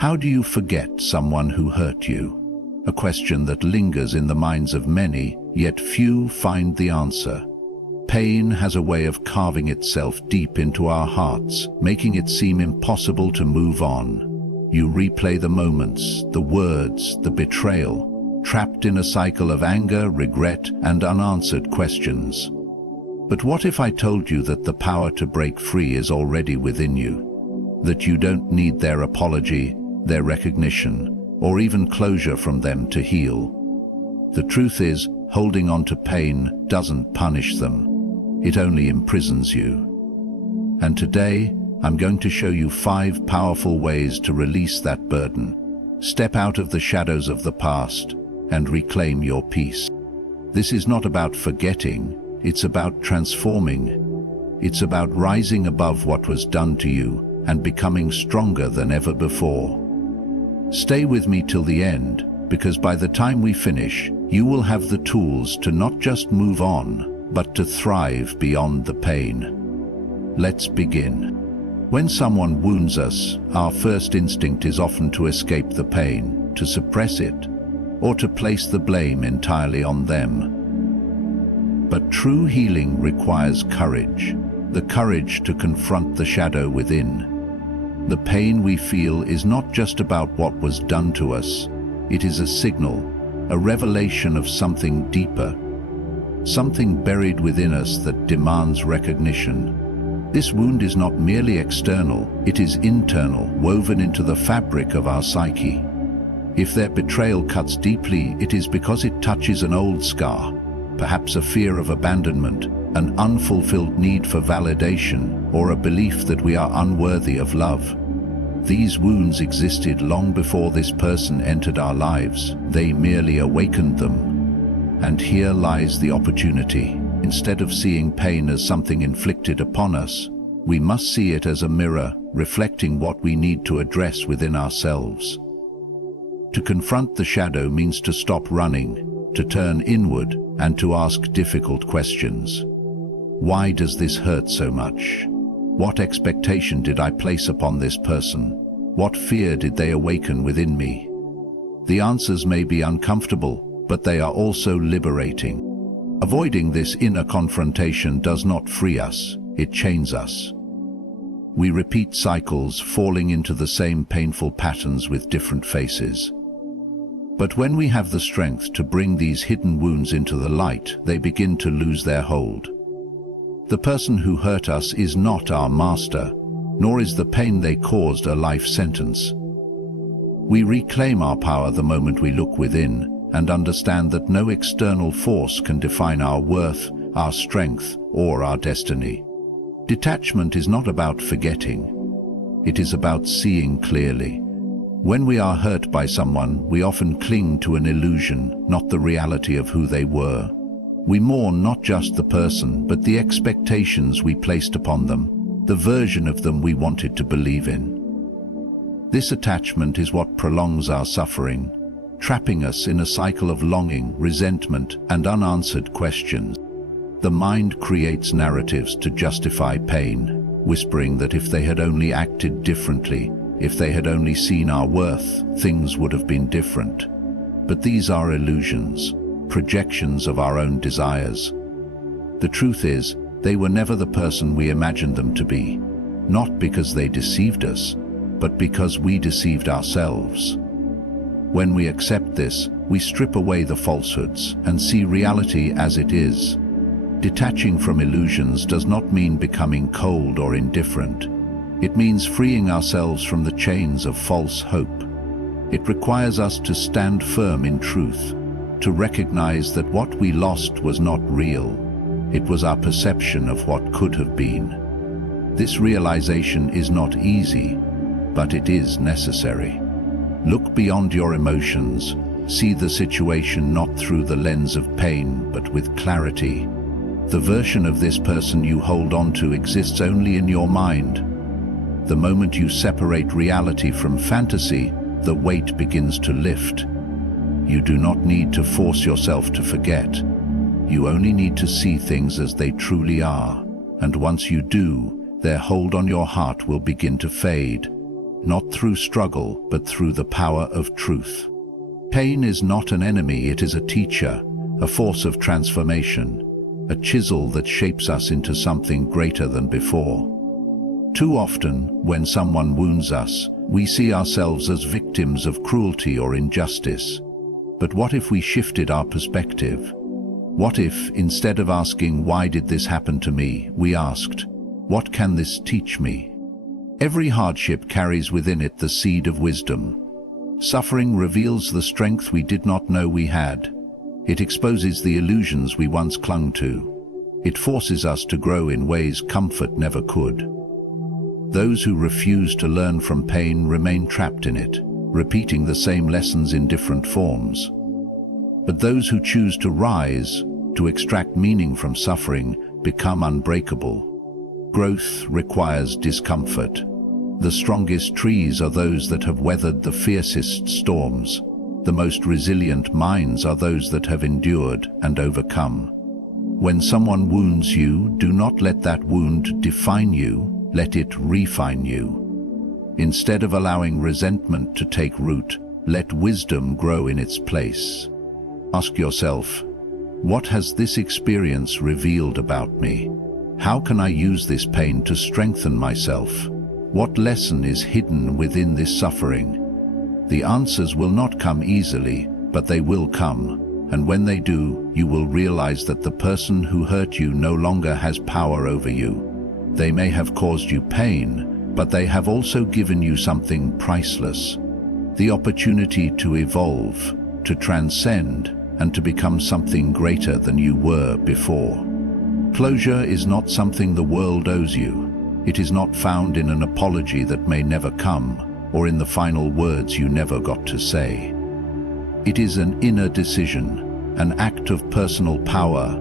How do you forget someone who hurt you? A question that lingers in the minds of many, yet few find the answer. Pain has a way of carving itself deep into our hearts, making it seem impossible to move on. You replay the moments, the words, the betrayal, trapped in a cycle of anger, regret, and unanswered questions. But what if I told you that the power to break free is already within you? That you don't need their apology, their recognition, or even closure from them to heal. The truth is, holding on to pain doesn't punish them. It only imprisons you. And today, I'm going to show you 5 powerful ways to release that burden. Step out of the shadows of the past and reclaim your peace. This is not about forgetting, it's about transforming. It's about rising above what was done to you and becoming stronger than ever before. Stay with me till the end, because by the time we finish, you will have the tools to not just move on, but to thrive beyond the pain. Let's begin. When someone wounds us, our first instinct is often to escape the pain, to suppress it, or to place the blame entirely on them. But true healing requires courage, the courage to confront the shadow within. The pain we feel is not just about what was done to us. It is a signal, a revelation of something deeper, something buried within us that demands recognition. This wound is not merely external, it is internal, woven into the fabric of our psyche. If their betrayal cuts deeply, it is because it touches an old scar, perhaps a fear of abandonment, an unfulfilled need for validation, or a belief that we are unworthy of love. These wounds existed long before this person entered our lives. They merely awakened them. And here lies the opportunity. Instead of seeing pain as something inflicted upon us, we must see it as a mirror, reflecting what we need to address within ourselves. To confront the shadow means to stop running, to turn inward, and to ask difficult questions. Why does this hurt so much? What expectation did I place upon this person? What fear did they awaken within me? The answers may be uncomfortable, but they are also liberating. Avoiding this inner confrontation does not free us, it chains us. We repeat cycles, falling into the same painful patterns with different faces. But when we have the strength to bring these hidden wounds into the light, they begin to lose their hold. The person who hurt us is not our master, nor is the pain they caused a life sentence. We reclaim our power the moment we look within and understand that no external force can define our worth, our strength, or our destiny. Detachment is not about forgetting. It is about seeing clearly. When we are hurt by someone, we often cling to an illusion, not the reality of who they were. We mourn not just the person, but the expectations we placed upon them, the version of them we wanted to believe in. This attachment is what prolongs our suffering, trapping us in a cycle of longing, resentment, and unanswered questions. The mind creates narratives to justify pain, whispering that if they had only acted differently, if they had only seen our worth, things would have been different. But these are illusions, projections of our own desires. The truth is, they were never the person we imagined them to be, not because they deceived us, but because we deceived ourselves. When we accept this, we strip away the falsehoods and see reality as it is. Detaching from illusions does not mean becoming cold or indifferent. It means freeing ourselves from the chains of false hope. It requires us to stand firm in truth, to recognize that what we lost was not real. It was our perception of what could have been. This realization is not easy, but it is necessary. Look beyond your emotions. See the situation not through the lens of pain, but with clarity. The version of this person you hold on to exists only in your mind. The moment you separate reality from fantasy, the weight begins to lift. You do not need to force yourself to forget. You only need to see things as they truly are. And once you do, their hold on your heart will begin to fade. not through struggle, but through the power of truth. Pain is not an enemy, it is a teacher, a force of transformation, a chisel that shapes us into something greater than before. Too often, when someone wounds us, we see ourselves as victims of cruelty or injustice. But what if we shifted our perspective? What if, instead of asking, "Why did this happen to me?" we asked, "What can this teach me?" Every hardship carries within it the seed of wisdom. Suffering reveals the strength we did not know we had. It exposes the illusions we once clung to. It forces us to grow in ways comfort never could. Those who refuse to learn from pain remain trapped in it, repeating the same lessons in different forms. But those who choose to rise, to extract meaning from suffering, become unbreakable. Growth requires discomfort. The strongest trees are those that have weathered the fiercest storms. The most resilient minds are those that have endured and overcome. When someone wounds you, do not let that wound define you, let it refine you. Instead of allowing resentment to take root, let wisdom grow in its place. Ask yourself, what has this experience revealed about me? How can I use this pain to strengthen myself? What lesson is hidden within this suffering? The answers will not come easily, but they will come. And when they do, you will realize that the person who hurt you no longer has power over you. They may have caused you pain, but they have also given you something priceless. The opportunity to evolve, to transcend, and to become something greater than you were before. Closure is not something the world owes you. It is not found in an apology that may never come, or in the final words you never got to say. It is an inner decision, an act of personal power,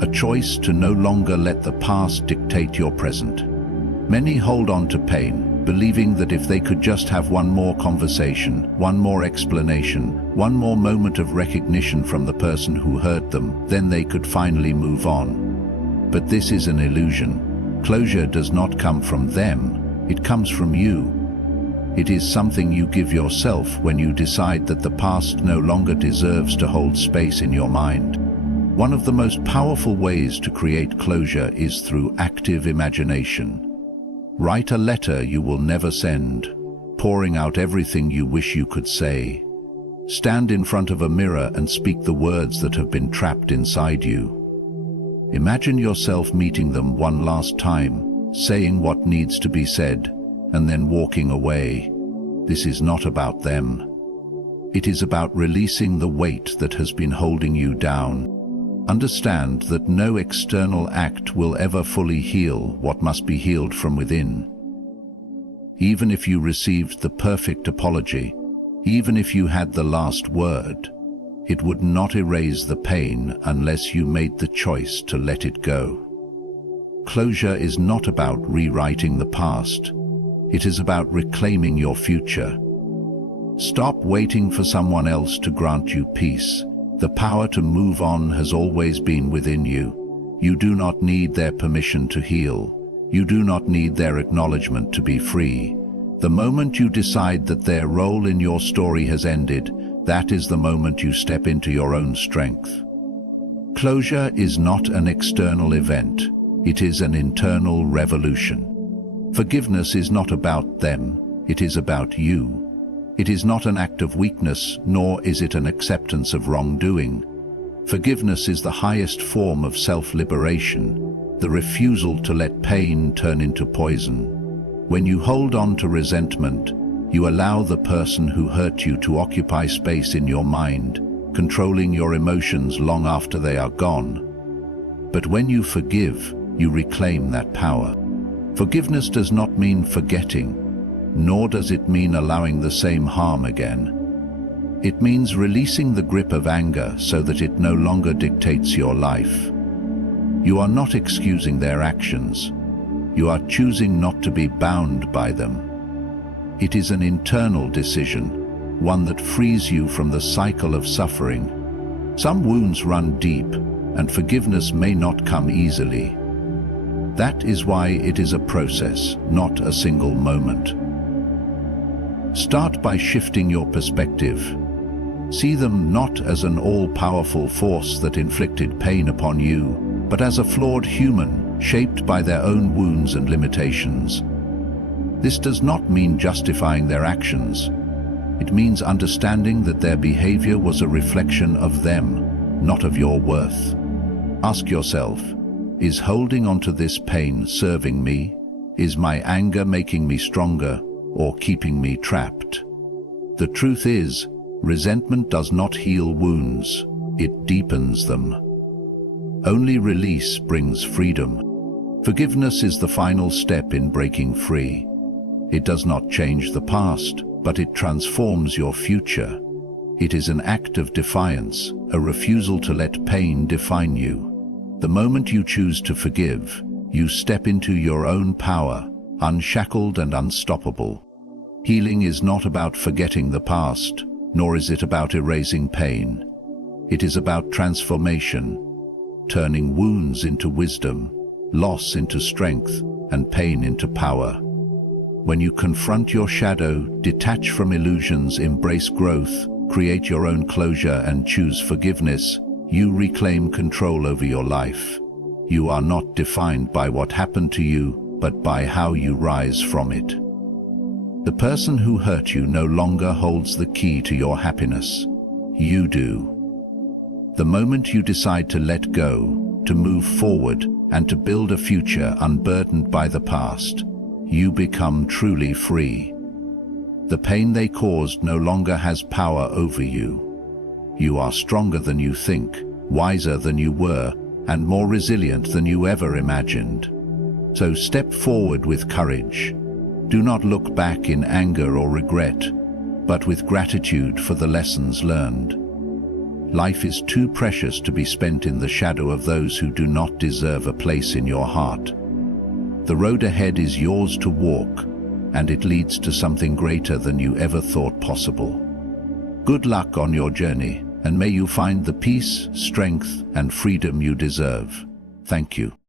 a choice to no longer let the past dictate your present. Many hold on to pain, believing that if they could just have one more conversation, one more explanation, one more moment of recognition from the person who hurt them, then they could finally move on. But this is an illusion. Closure does not come from them, it comes from you. It is something you give yourself when you decide that the past no longer deserves to hold space in your mind. One of the most powerful ways to create closure is through active imagination. Write a letter you will never send, pouring out everything you wish you could say. Stand in front of a mirror and speak the words that have been trapped inside you. Imagine yourself meeting them one last time, saying what needs to be said, and then walking away. This is not about them. It is about releasing the weight that has been holding you down. Understand that no external act will ever fully heal what must be healed from within. Even if you received the perfect apology, even if you had the last word, it would not erase the pain unless you made the choice to let it go. Closure is not about rewriting the past. It is about reclaiming your future. Stop waiting for someone else to grant you peace. The power to move on has always been within you. You do not need their permission to heal. You do not need their acknowledgement to be free. The moment you decide that their role in your story has ended, that is the moment you step into your own strength. Closure is not an external event. It is an internal revolution. Forgiveness is not about them. It is about you. It is not an act of weakness, nor is it an acceptance of wrongdoing. Forgiveness is the highest form of self-liberation, the refusal to let pain turn into poison. When you hold on to resentment, you allow the person who hurt you to occupy space in your mind, controlling your emotions long after they are gone. But when you forgive, you reclaim that power. Forgiveness does not mean forgetting, nor does it mean allowing the same harm again. It means releasing the grip of anger so that it no longer dictates your life. You are not excusing their actions. You are choosing not to be bound by them. It is an internal decision, one that frees you from the cycle of suffering. Some wounds run deep, and forgiveness may not come easily. That is why it is a process, not a single moment. Start by shifting your perspective. See them not as an all-powerful force that inflicted pain upon you, but as a flawed human, shaped by their own wounds and limitations. This does not mean justifying their actions. It means understanding that their behavior was a reflection of them, not of your worth. Ask yourself, is holding onto this pain serving me? Is my anger making me stronger or keeping me trapped? The truth is, resentment does not heal wounds, it deepens them. Only release brings freedom. Forgiveness is the final step in breaking free. It does not change the past, but it transforms your future. It is an act of defiance, a refusal to let pain define you. The moment you choose to forgive, you step into your own power, unshackled and unstoppable. Healing is not about forgetting the past, nor is it about erasing pain. It is about transformation, turning wounds into wisdom, loss into strength, and pain into power. When you confront your shadow, detach from illusions, embrace growth, create your own closure, and choose forgiveness, you reclaim control over your life. You are not defined by what happened to you, but by how you rise from it. The person who hurt you no longer holds the key to your happiness. You do. The moment you decide to let go, to move forward, and to build a future unburdened by the past, you become truly free. The pain they caused no longer has power over you. You are stronger than you think, wiser than you were, and more resilient than you ever imagined. So step forward with courage. Do not look back in anger or regret, but with gratitude for the lessons learned. Life is too precious to be spent in the shadow of those who do not deserve a place in your heart. The road ahead is yours to walk, and it leads to something greater than you ever thought possible. Good luck on your journey, and may you find the peace, strength, and freedom you deserve. Thank you.